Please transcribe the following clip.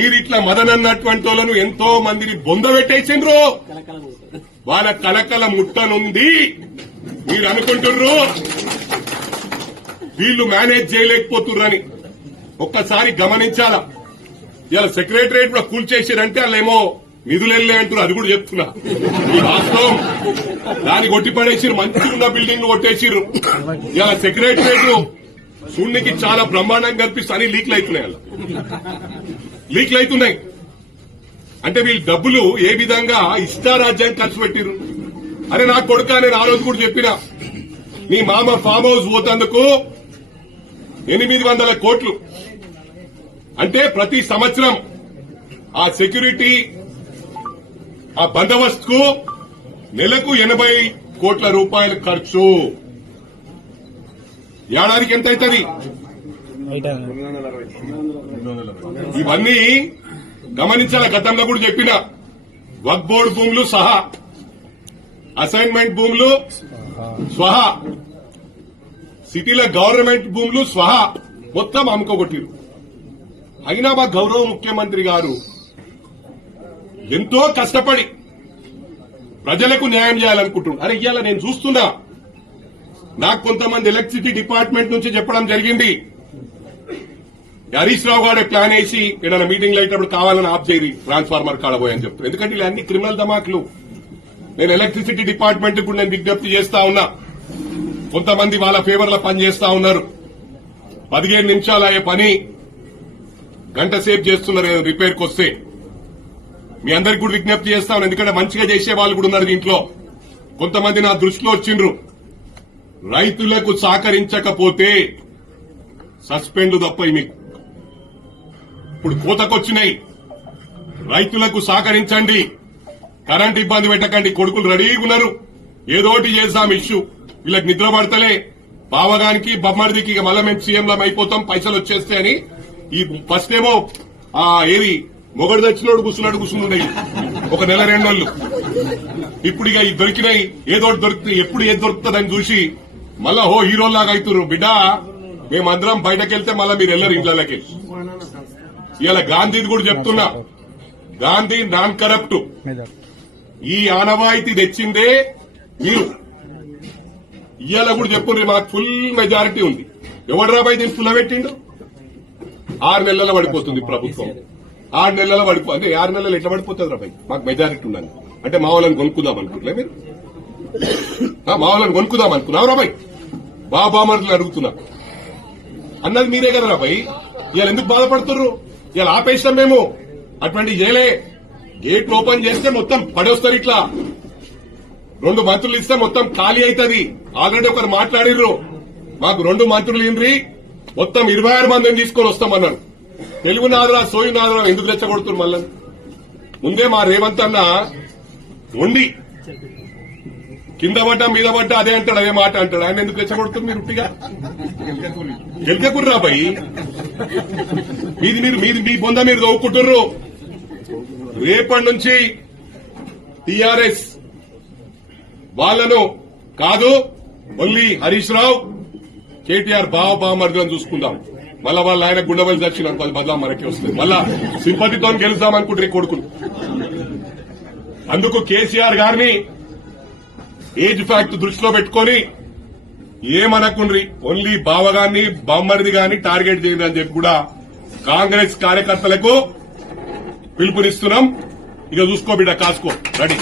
మీరు ఇట్లా మదన్ అన్నటువంటి వాళ్ళను ఎంతో మందిని బొందబెట్టేసిండ్రు. వాళ్ళ కలకల ముట్టనుంది. మీరు అనుకుంటుర్రు వీళ్ళు మేనేజ్ చేయలేకపోతుర్రని. ఒక్కసారి గమనించాలా. ఇలా సెక్రటరియట్ కూడా కూల్చేసారంటే వాళ్ళేమో నిధులెళ్ళే అంటారు. అది కూడా చెప్తున్నా. ఈ వాస్తవం. దాన్ని కొట్టిపడేసిరు. మంచిగా ఉన్న బిల్డింగ్ కొట్టేసిర్రు. ఇలా సెక్రటరియట్ శూన్యకి చాలా బ్రహ్మాండంగా కనిపిస్తుంది. అని లీక్లు అవుతున్నాయి. అంటే వీళ్ళు డబ్బులు ఏ విధంగా ఇష్టారాజ్యాన్ని ఖర్చు పెట్టిరు. అరే నా కొడుక నేను ఆ రోజు కూడా చెప్పినా, నీ మామ ఫామ్ హౌస్ పోతందుకు 800 కోట్లు. అంటే ప్రతి సంవత్సరం ఆ సెక్యూరిటీ ఆ బందోబస్తుకు నెలకు 80 కోట్ల రూపాయలు ఖర్చు. ఏడాదికి ఎంత అవుతుంది? ఇవన్నీ గమనించాల. గతంలో కూడా చెప్పిన వక్ఫ్ బోర్డు భూములు సహా, అసైన్మెంట్ భూములు స్వహా, సిటీల గవర్నమెంట్ భూములు స్వహా మొత్తం అమ్ముకోగొట్టిరు. అయినా మా గౌరవ ముఖ్యమంత్రి గారు ఎంతో కష్టపడి ప్రజలకు న్యాయం చేయాలనుకుంటున్నారు. అరే ఇవాళ నేను చూస్తున్నా, నాకు కొంతమంది ఎలక్ట్రిసిటీ డిపార్ట్మెంట్ నుంచి చెప్పడం జరిగింది, హరీష్ రావు గారే ప్లాన్ వేసి ఏదైనా మీటింగ్ అయ్యేటప్పుడు కావాలని ఆఫ్ చేయి ట్రాన్స్ఫార్మర్ కాడబోయని చెప్తారు. ఎందుకంటే ఇలా అన్ని క్రిమినల్ ధమాకులు. నేను ఎలక్ట్రిసిటీ డిపార్ట్మెంట్ కూడా నేను విజ్ఞప్తి చేస్తా ఉన్నా. కొంతమంది వాళ్ళ ఫేవర్ లో పనిచేస్తా ఉన్నారు. 15 నిమిషాలు అయ్యే పని గంట సేపు చేస్తున్నారు రిపేర్కి వస్తే. మీ అందరికి కూడా విజ్ఞప్తి చేస్తా ఉన్నాను. ఎందుకంటే మంచిగా చేసే వాళ్ళు కూడా ఉన్నారు దీంట్లో. కొంతమంది నా దృష్టిలో వచ్చిండ్రు. రైతులకు సహకరించకపోతే సస్పెండ్ తప్ప మీకు ఇప్పుడు కోతకొచ్చినాయి. రైతులకు సహకరించండి, కరెంట్ ఇబ్బంది పెట్టకండి. కొడుకులు రెడీగా ఉన్నారు, ఏదోటి చేద్దాం ఇష్యూ. వీళ్ళకి నిద్ర పడతలే. బావగానికి బొమ్మడిదికి ఇక మళ్ళా మేము సీఎంలం అయిపోతాం పైసలు వచ్చేస్తే అని. ఈ ఫస్ట్ ఏమో ఏది మొగడు దచ్చినోడు కూర్చున్నాయి ఒక నెల 2 నెలలు. ఇప్పుడు ఇక ఈ దొరికినాయి, ఏదోటి దొరుకుతుంది. ఎప్పుడు ఏది దొరుకుతుందని చూసి మళ్ళా హీరోలాగా అవుతున్నారు. బిడ్డ మేమందరం బయటకెళ్తే మళ్ళా మీరు వెళ్ళరు ఇంట్లోకి. ఇలా గాంధీది కూడా చెప్తున్నా, గాంధీ నాన్ కరప్ట్. ఈ ఆనవాయితీ తెచ్చిందే మీరు. ఇవాళ కూడా చెప్పుండ్రి మాకు ఫుల్ మెజారిటీ ఉంది. ఎవడు రాబాయి దీన్ని పుల్లబెట్టిండు? 6 నెలల పడిపోతుంది ప్రభుత్వం. 6 నెలల అంటే 6 నెలలు ఎట్లా పడిపోతుంది రాబాయి? మాకు మెజారిటీ ఉండాలి అంటే మా వాళ్ళని కొనుక్కుందాం అనుకుంటున్నా. మీరు మా వాళ్ళని కొనుక్కుందాం అనుకున్నావు రాబాయి? బాబామర్లు అడుగుతున్నా అన్నది మీరే కదా రాబాయి. ఇవాళ ఎందుకు బాధపడుతున్నారు? ఇవాళ ఆపేసినాం మేము. అటువంటి చేయలే. గేట్లు ఓపెన్ చేస్తే మొత్తం పడేస్తారు. ఇట్లా 2 మంత్రులు ఇస్తే మొత్తం ఖాళీ అవుతుంది. ఆల్రెడీ ఒకరు మాట్లాడిర్రు, మాకు 2 మంత్రులు ఇండ్రి మొత్తం 26 మందిని తీసుకొని వస్తామన్నారు. తెలుగు నాదరా సోయి నాదరా ఎందుకు రెచ్చగొడుతున్నారు? మళ్ళీ ముందే మా రేవంత్ అన్న ఉండి కింద పడ్డా మీద పడ్డా అదే అంటాడు, అదే మాట అంటాడు. ఆయన ఎందుకు రెచ్చగొడుతుంది? మీరు ఉట్టిగా గెలికకుర్రా బాయి. మీది మీ బొంద మీరు దవ్వుకుంటుర్రు. రేపటి నుంచి టీఆర్ఎస్ వాళ్లను కాదు, ఓన్లీ హరీష్ రావు కేటీఆర్ బావమర్దులను చూసుకుందాం. మళ్ళా వాళ్ళ ఆయన గుండెవల్లి దక్షిణ బదలా మనకి వస్తుంది. మళ్ళా సింపతితో గెలుద్దాం అనుకుంటారు కొడుకులు. అందుకు కేసీఆర్ గారిని ఏజ్ ఫ్యాక్ట్ దృష్టిలో పెట్టుకుని ఏమనకుండ్రి, ఓన్లీ బావగాన్ని బామ్మరిది గాని టార్గెట్ చేయండి అని చెప్పి కూడా కాంగ్రెస్ కార్యకర్తలకు పిలుపునిస్తున్నాం. ఇక చూసుకో బిడ్డ, కాసుకో. రెడీ.